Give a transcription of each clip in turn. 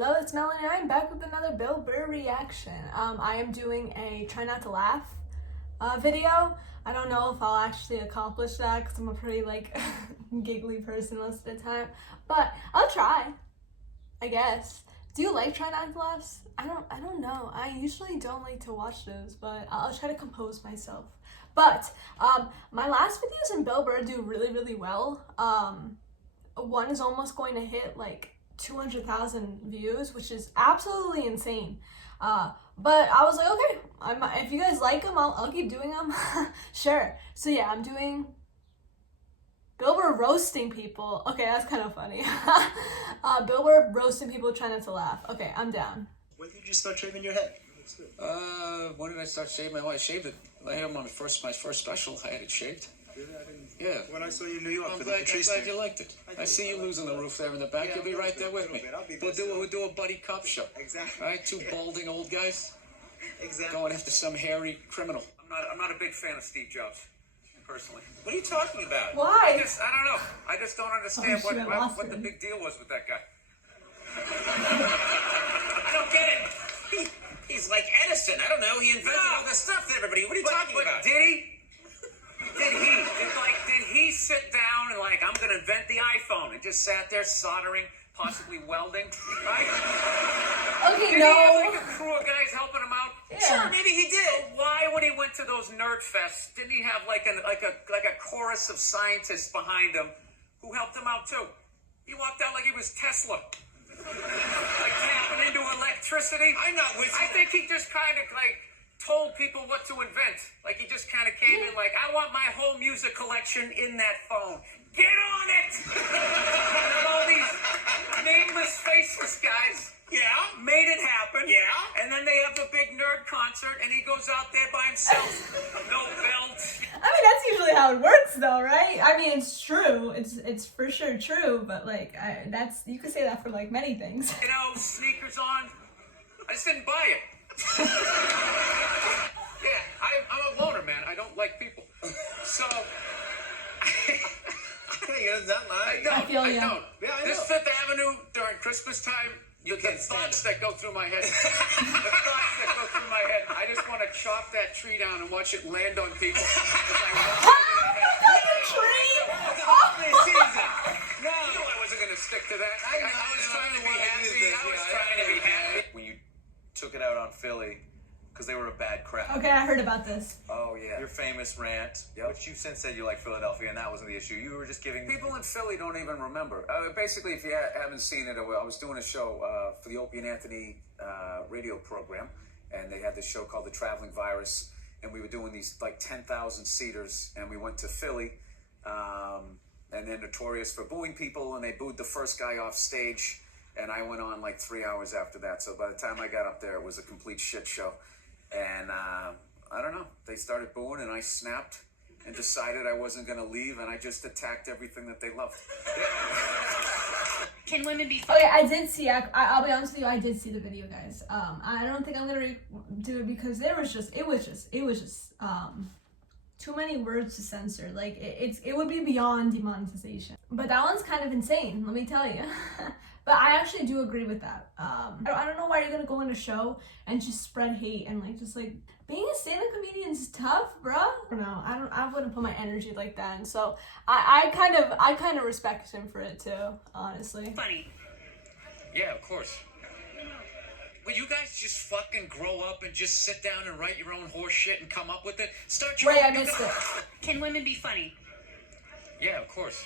Hello, it's Melanie. I'm back with another Bill Burr reaction. I am doing a try not to laugh video. I don't know if I'll actually accomplish that because I'm a pretty giggly person most of the time, but I'll try, I guess. Do you like try not to laughs? I don't know. I usually don't like to watch those, but I'll try to compose myself. But my last videos in Bill Burr do really well. One is almost going to hit 200,000 views, which is absolutely insane. But I was like, okay, if you guys like them, I'll keep doing them. Sure. So yeah, I'm doing Bill Burr roasting people. Okay, that's kind of funny. Bill Burr roasting people trying not to laugh. Okay, I'm down. When did you start shaving your head? When did I start shaving? Well, I shaved it. I had my first special. I had it shaved. Yeah. When I saw you in New York, I'm glad you liked it. I see you losing the roof there in the back. You'll be right there with me. We'll do a buddy cop show. Exactly. Right? Two balding old guys. Exactly. Going after some hairy criminal. I'm not a big fan of Steve Jobs, personally. What are you talking about? Why? I don't know. I just don't understand what the big deal was with that guy. I don't get it. He's like Edison. I don't know. He invented all this stuff to everybody. What are you talking about? Did he? Did he sit down and I'm going to invent the iPhone and just sat there soldering, possibly welding, right? Okay, Did no. he have a crew of guys helping him out? Yeah. Sure, maybe he did. So why, when he went to those nerd fests, didn't he have a chorus of scientists behind him who helped him out too? He walked out like he was Tesla. Tapping into electricity. I'm not with you. I think he just kind of told people what to invent. He just kind of came in I want my whole music collection in that phone. Get on it! And all these nameless, faceless guys made it happen. Yeah. And then they have the big nerd concert, and he goes out there by himself. No belt. I mean, that's usually how it works, though, right? I mean, it's true. It's for sure true, but you could say that for many things. Sneakers on. I just didn't buy it. Yeah, I'm a loner, man. I don't like people. So You're not lying. I feel you. don't. Yeah, I This know. Fifth Avenue during Christmas time, the thoughts that go through my head. I just want to chop that tree down and watch it land on people. Holiday season. No, I wasn't going to stick to that. I was trying to be happy. When you took it out on Philly because they were a bad crowd. Okay, I heard about this. Oh yeah. Your famous rant, which you since said you like Philadelphia, and that wasn't the issue. You were just giving People in Philly don't even remember. Basically, if you haven't seen it, I was doing a show for the Opie and Anthony radio program, and they had this show called The Traveling Virus, and we were doing these 10,000 seaters, and we went to Philly, and they're notorious for booing people, and they booed the first guy off stage, and I went on 3 hours after that. So by the time I got up there, it was a complete shit show. And I don't know, they started booing and I snapped and decided I wasn't going to leave, and I just attacked everything that they loved. Can women be Okay, I did see. I'll be honest with you. I did see the video, guys. I don't think I'm gonna do it because it was just too many words to censor. It would be beyond demonetization. But that one's kind of insane, let me tell you. But I actually do agree with that. I don't know why you're gonna go on a show and just spread hate and being a stand-up comedian is tough, bruh. I wouldn't put my energy like that. And so I kind of respect him for it too, honestly. funny? Yeah, of course. Will you guys just fucking grow up and just sit down and write your own horse shit and come up with it? Start your Wait, own... I missed it. Can women be funny? Yeah, of course.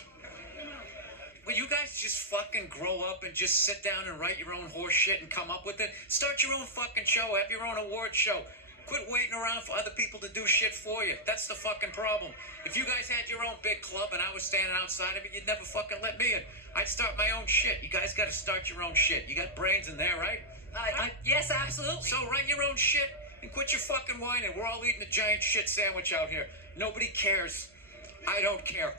Will you guys just fucking grow up and just sit down and write your own horse shit and come up with it? Start your own fucking show. Have your own award show. Quit waiting around for other people to do shit for you. That's the fucking problem. If you guys had your own big club and I was standing outside of it, you'd never fucking let me in. I'd start my own shit. You guys got to start your own shit. You got brains in there, right? Yes, absolutely. So write your own shit and quit your fucking whining. We're all eating a giant shit sandwich out here. Nobody cares. I don't care.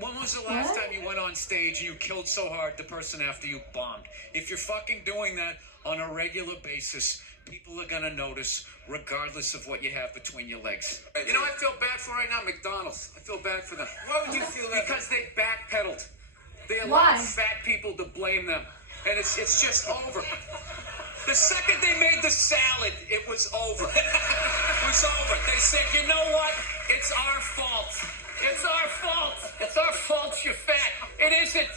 When was the last time you went on stage and you killed so hard the person after you bombed? If you're fucking doing that on a regular basis, people are gonna notice regardless of what you have between your legs. You know what I feel bad for right now? McDonald's. I feel bad for them. Why would you feel that? Because they backpedaled. They Why? allowed fat people to blame them. and it's just over. The second they made the salad, it was over. It was over. They said, you know what? It's our fault. It's our fault. It's our fault you're fat. It isn't.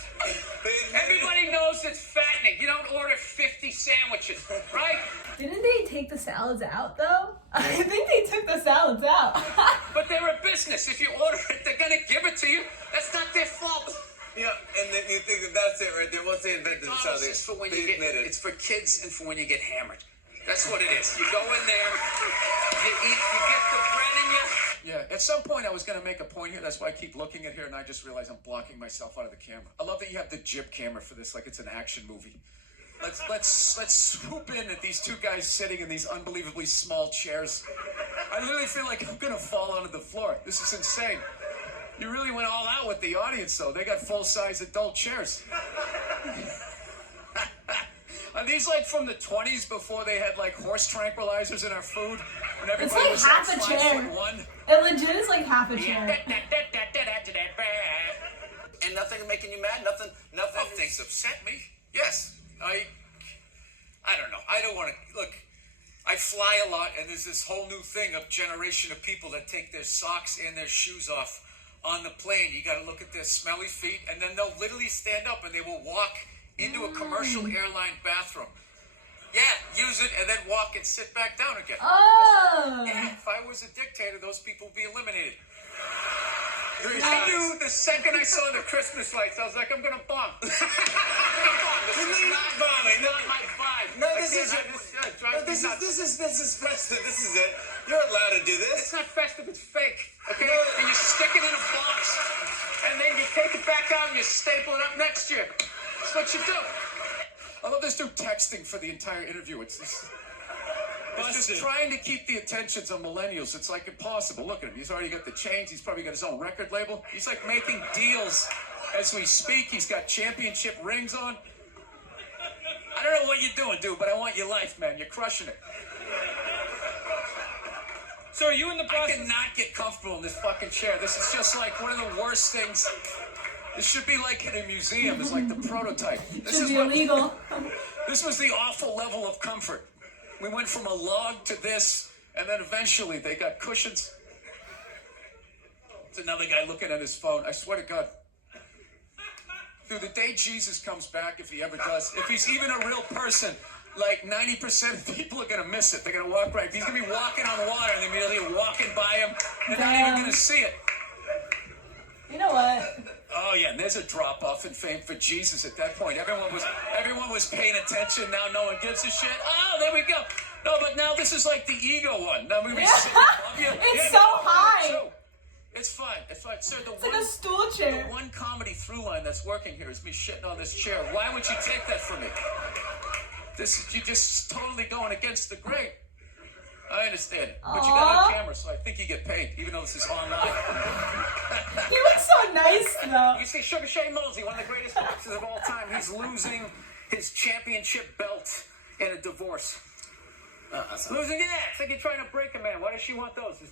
Everybody knows it's fattening. You don't order 50 sandwiches, right? Didn't they take the salads out though? I think they took the salads out. But they're a business. If you order it, they're gonna give it to you. That's not their fault. Yeah, and then you think that's it right there. Once they invented the salad, It's for when they you get. admit it. It's for kids and for when you get hammered. That's what it is. You go in there, you eat, you get the bread in you. Yeah, at some point I was going to make a point here. That's why I keep looking at here, and I just realized I'm blocking myself out of the camera. I love that you have the jib camera for this, like it's an action movie. Let's swoop in at these two guys sitting in these unbelievably small chairs. I literally feel like I'm going to fall onto the floor. This is insane. You really went all out with the audience, though. They got full-size adult chairs. Are these like from the 20s before they had like horse tranquilizers in our food? When It's everybody like was half like a 5'1"? chair. It legit is like half a chair. And nothing making you mad? Nothing. Things upset me. Yes. I don't know. I don't want to... Look, I fly a lot, and there's this whole new thing of generation of people that take their socks and their shoes off on the plane. You got to look at their smelly feet, and then they'll literally stand up and they will walk into a commercial airline bathroom. Yeah, use it and then walk and sit back down again. Oh. If I was a dictator, those people would be eliminated. I knew the second I saw the Christmas lights, I was like, I'm going to bomb. I'm gonna bomb. This is not bombing. Not my vibe. No, this is festive. This is it. You're allowed to do this. It's not festive, it's fake. Okay? And you stick it in a box, and then you take it back out and you staple it up next year. That's what you do. I love this dude texting for the entire interview. It's just trying to keep the attentions of millennials. It's like impossible. Look at him. He's already got the chains. He's probably got his own record label. He's like making deals as we speak. He's got championship rings on. I don't know what you're doing, dude, but I want your life, man. You're crushing it. So are you in the process? I cannot get comfortable in this fucking chair. This is just like one of the worst things. This should be like in a museum. It's like the prototype. This Should is be illegal. This was the awful level of comfort. We went from a log to this, and then eventually they got cushions. It's another guy looking at his phone. I swear to God. Dude, the day Jesus comes back, if he ever does, if he's even a real person, like 90% of people are gonna miss it. They're gonna walk right. He's gonna be walking on water, and they're gonna be walking by him. They're not even gonna see it. You know what? Oh yeah, and there's a drop off in fame for Jesus at that point. Everyone was paying attention. Now no one gives a shit. Oh, there we go. No, but now this is like the ego one. Now we sitting above you. It's so high. It's fine. It's fine, sir. It's like a stool chair. The one comedy through line that's working here is me shitting on this chair. Why would you take that from me? You're just totally going against the grain. I understand it. But you got on camera, so I think you get paid, even though this is online. He looks so nice, though. You see, Sugar Shane Mosley, one of the greatest boxers of all time, he's losing his championship belt in a divorce. Losing it? It's like you're trying to break a man. Why does she want those? Wait,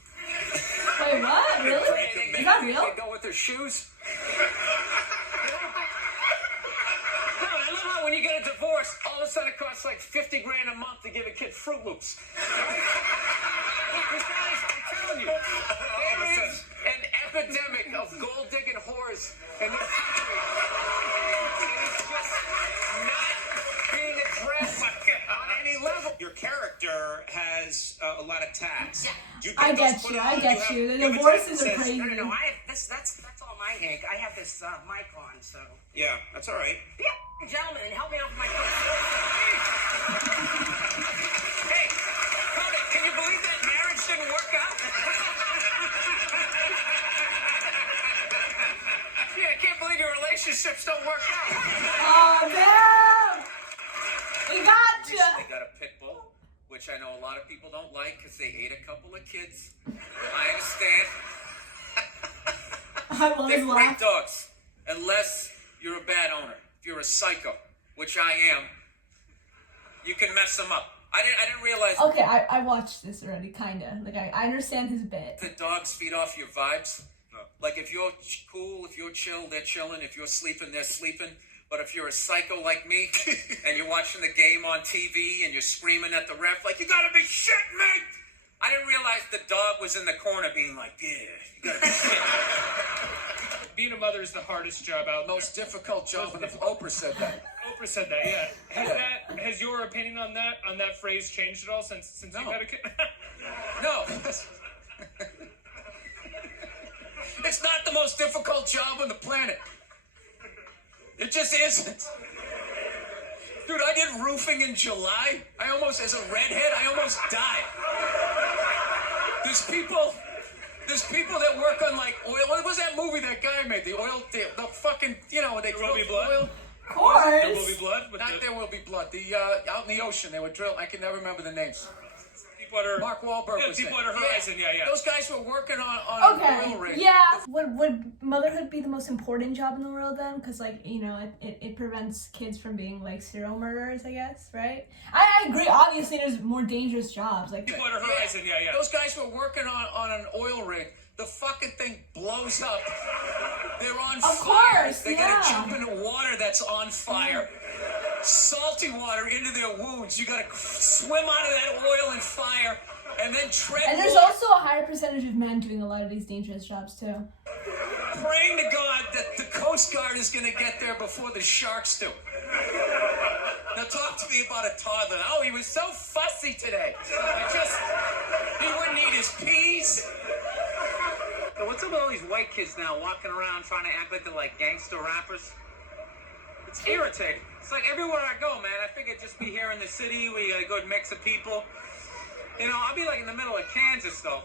what? Really? Is that real? They go with their shoes. No, I love how when you get a divorce, all of a sudden it costs like $50 grand a month to give a kid Fruit Loops. These guys, I'm telling you, there is an epidemic of gold-digging whores in this country. It is just not being addressed on any level. Your character has a lot of tags. You I get those put you. on, I get have- you. The you have a divorces tag are that says- crazy. No, that's all my Hank. I have this mic on, so. Yeah, that's all right. Yeah, gentlemen, help me out with my. Hey, Cody, can you believe that marriage didn't work out? Yeah, I can't believe your relationships don't work out. Oh, damn! We got you! They got a Pitbull, which I know a lot of people don't like because they ate a couple of kids. I understand. I love They're his great laugh. dogs, unless you're a bad owner. If you're a psycho, which I am, you can mess them up. I didn't realize Okay, I watched this already, kinda. Like, I understand his bit. that dogs feed off your vibes. Like, if you're cool, if you're chill, they're chilling. If you're sleeping, they're sleeping. But if you're a psycho like me and you're watching the game on TV and you're screaming at the ref like, you gotta be shitting me! I didn't realize the dog was in the corner being like, yeah, you gotta be shitting me. Being a mother is the hardest job out there. Most difficult job, and Oprah said that. Oprah said that, yeah. Has your opinion on that phrase changed at all since you've had a kid? No. It's not the most difficult job on the planet. It just isn't. Dude, I did roofing in July. As a redhead, I almost died. There's people that work on like oil. What was that movie that guy made? The fucking, they There Will Be Blood? oil. Of course. There Will Be Blood? There Will Be Blood. Out in the ocean, they would drill. I can never remember the names. Mark Wahlberg was People in. at Horizon, yeah. Those guys were working on an oil rig. Yeah. Would motherhood be the most important job in the world then? Because it prevents kids from being like serial murderers, I guess, right? I agree. Obviously, there's more dangerous jobs. Like People at Horizon, yeah. Those guys were working on an oil rig. The fucking thing blows up. They're on fire. Of course, They gotta jump into water that's on fire. Salty water into their wounds. You gotta swim out of that oil and fire, and then tread. And there's water. also a higher percentage of men doing a lot of these dangerous jobs too. Praying to God that the Coast Guard is gonna get there before the sharks do. Now talk to me about a toddler. Oh, he was so fussy today. He wouldn't eat his peas. So what's up with all these white kids now walking around trying to act like they're like gangster rappers? It's irritating. It's like everywhere I go, man. I figure just be here in the city. We got a good mix of people. I'll be like in the middle of Kansas, though.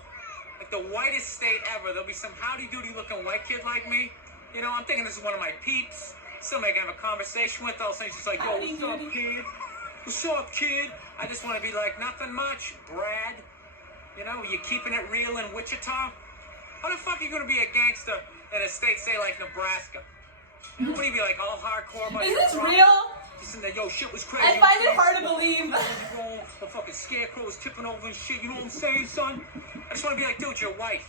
Like the whitest state ever. There'll be some howdy-doody looking white kid like me. I'm thinking this is one of my peeps. Somebody I can have a conversation with. All of a sudden she's like, yo, what's up, kid? What's up, kid? I just want to be like, nothing much, Brad. You keeping it real in Wichita? How the fuck are you going to be a gangster in a state, say, like Nebraska? What do you be like, all hardcore about Is your this truck? real? Just in there, yo, shit was crazy. I find it hard to believe. The fucking scarecrow was tipping over and shit. You know what I'm saying, son? I just want to be like, dude, you're white.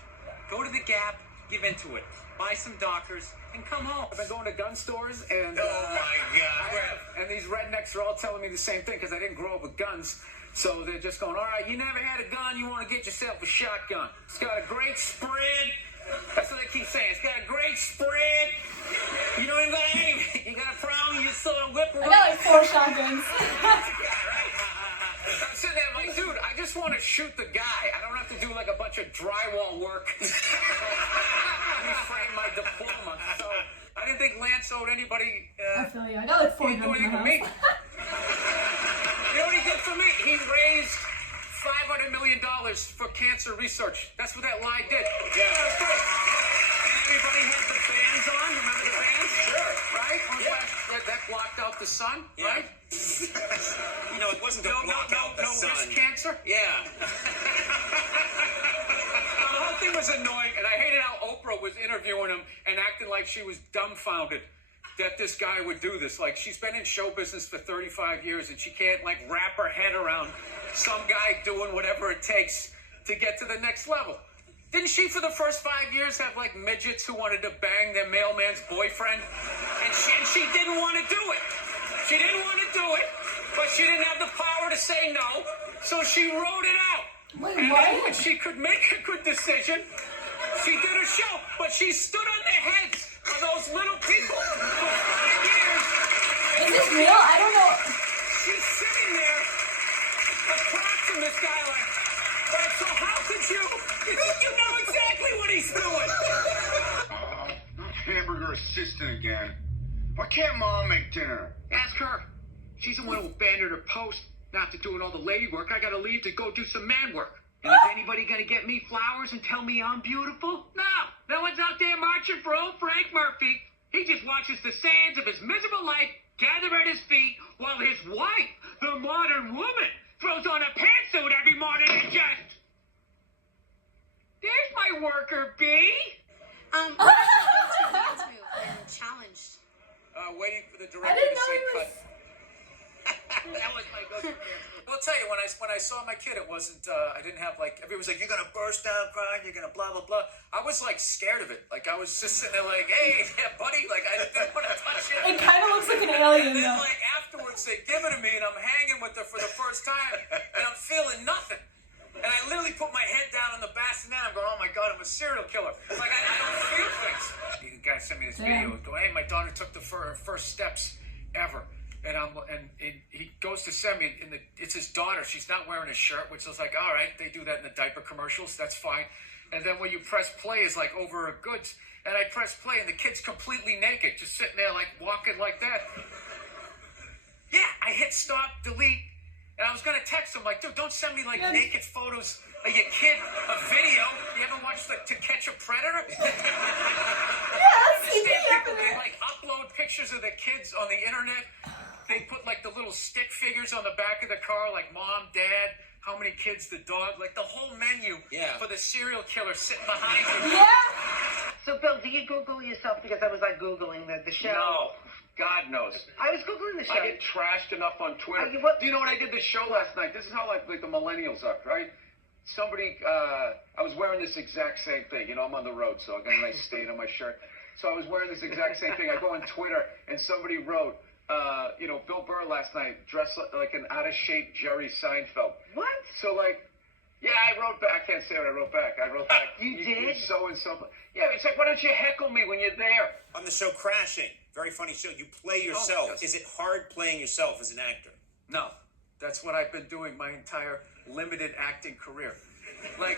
Go to the Gap, give into it. Buy some Dockers, and come home. I've been going to gun stores, and Oh my God. and these rednecks are all telling me the same thing because I didn't grow up with guns. So they're just going, all right, you never had a gun, you want to get yourself a shotgun. It's got a great spread. That's what they keep saying. It's got a great spread. You don't even got to aim. You got a problem, you just sort of whip I around. got like 4 shotguns. I'm sitting there like, dude, I just want to shoot the guy. I don't have to do like a bunch of drywall work. Reframe my diploma. So I didn't think Lance owed anybody. I feel you. I got like 4 He didn't do guns in anything my for me. house. You know what he did for me? He raised $500 million for cancer research. That's what that lie did. Yeah. And everybody had the bands on. Remember the bands? Sure. Right? That blocked out the sun, right? It wasn't to block out the sun. Breast cancer? Yeah. The whole thing was annoying, and I hated how Oprah was interviewing him and acting like she was dumbfounded that this guy would do this. Like, she's been in show business for 35 years, and she can't, like, wrap her head around some guy doing whatever it takes to get to the next level. Didn't she, for the first 5 years, have, like, midgets who wanted to bang their mailman's boyfriend? And she didn't want to do it. She didn't want to do it, but she didn't have the power to say no, so she wrote it out. Wait, And what? then when she could make a good decision, she did a show, but she stood on the heads of those little people for 5 years. Is this real? I don't know. She's sitting there across from this guy like, but so how could you? You know exactly what he's doing. Not hamburger assistant again. Why can't Mom make dinner? Ask her. She's the one who abandoned her post. Not to doing all the lady work. I gotta leave to go do some man work. And is anybody gonna get me flowers and tell me I'm beautiful? No one's out there marching for old Frank Murphy. He just watches the sands of his miserable life gather at his feet while his wife, the modern woman, throws on a pantsuit every morning and just... There's my worker bee. What is your go-to dance move when challenged? Waiting for the I director didn't to know say he was. cut. That was my go-to answer. I'll tell you, when I saw my kid, it wasn't. I didn't have like everybody was like, "You're gonna burst out crying. You're gonna blah blah blah." I was like scared of it. Like I was just sitting there like, "Hey, yeah, buddy." Like I didn't want to touch it. It kind of looks like an alien And then though. like afterwards, they give it to me, and I'm hanging with her for the first time, and I'm feeling nothing. And I literally put my head down on the bassinet. I'm going, "Oh my god, I'm a serial killer." Like I don't feel things. The guy sent me this video. Going, "Hey, my daughter took the first steps ever." And he goes to send me, and it's his daughter. She's not wearing a shirt, which is like, all right, they do that in the diaper commercials. That's fine. And then when you press play is like over a goods. And I press play, and the kid's completely naked, just sitting there like walking like that. Yeah, I hit stop, delete, and I was going to text him like, dude, don't send me like naked photos of your kid, a video. You ever watched To Catch a Predator? They like upload pictures of the kids on the internet. They put like the little stick figures on the back of the car, like mom, dad, how many kids, the dog, like the whole menu for the serial killer sitting behind you. Yeah. So, Bill, do you Google yourself? Because I was like Googling the show. No, God knows. I was Googling the show. I get trashed enough on Twitter. What? Do you know what I did this show last night? This is how like the millennials are, right? Somebody, I was wearing this exact same thing. You know, I'm on the road, so I got a nice stain on my shirt. So I was wearing this exact same thing. I go on Twitter, and somebody wrote, Bill Burr last night dressed like an out-of-shape Jerry Seinfeld. What? So, like, yeah, I wrote back. I can't say what I wrote back. I wrote back. You did? So-and-so. Yeah, it's like, why don't you heckle me when you're there? On the show Crashing, very funny show, you play yourself. yes. Is it hard playing yourself as an actor? No, that's what I've been doing my entire limited acting career. Like,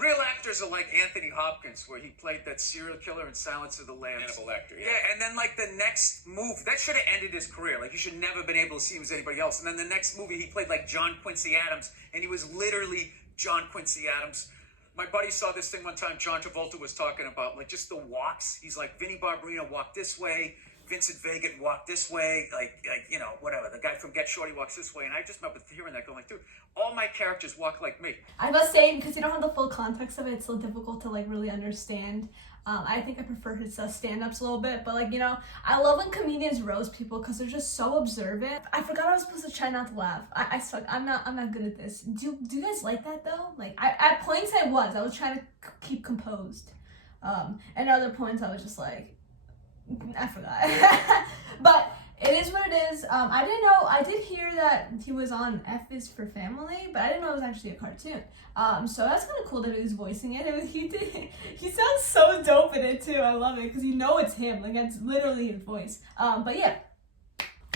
real actors are like Anthony Hopkins, where he played that serial killer in Silence of the Lambs. Hannibal Lecter, yeah. Yeah, and then like the next move, that should have ended his career. Like, you should never have been able to see him as anybody else. And then the next movie, he played like John Quincy Adams, and he was literally John Quincy Adams. My buddy saw this thing one time, John Travolta was talking about, like, just the walks. He's like, Vinnie Barbarino walked this way, Vincent Vega walked this way, like whatever. The guy from Get Shorty walks this way. And I just remember hearing that going like, dude, all my characters walk like me. I was saying, because you don't have the full context of it, it's so difficult to like really understand. I think I prefer his stand-ups a little bit, but like, I love when comedians roast people because they're just so observant. I forgot I was supposed to try not to laugh. I suck. I'm not good at this. Do you guys like that though? Like, at points I was trying to keep composed. And at other points I was just like, I forgot. But it is what it is. I didn't know. I did hear that he was on F is for Family, but I didn't know it was actually a cartoon. So that's kind of cool that he was voicing it. He sounds so dope in it too. I love it because it's him. Like, that's literally his voice. But yeah.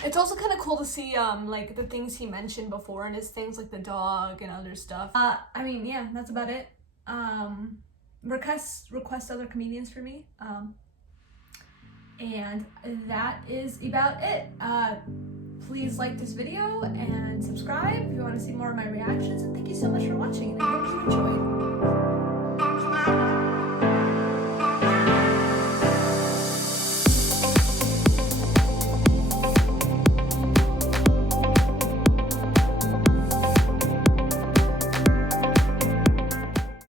It's also kind of cool to see like the things he mentioned before and his things like the dog and other stuff. Yeah, that's about it. Request other comedians for me. And that is about it. Please like this video and subscribe if you want to see more of my reactions. And thank you so much for watching. And I hope you enjoyed.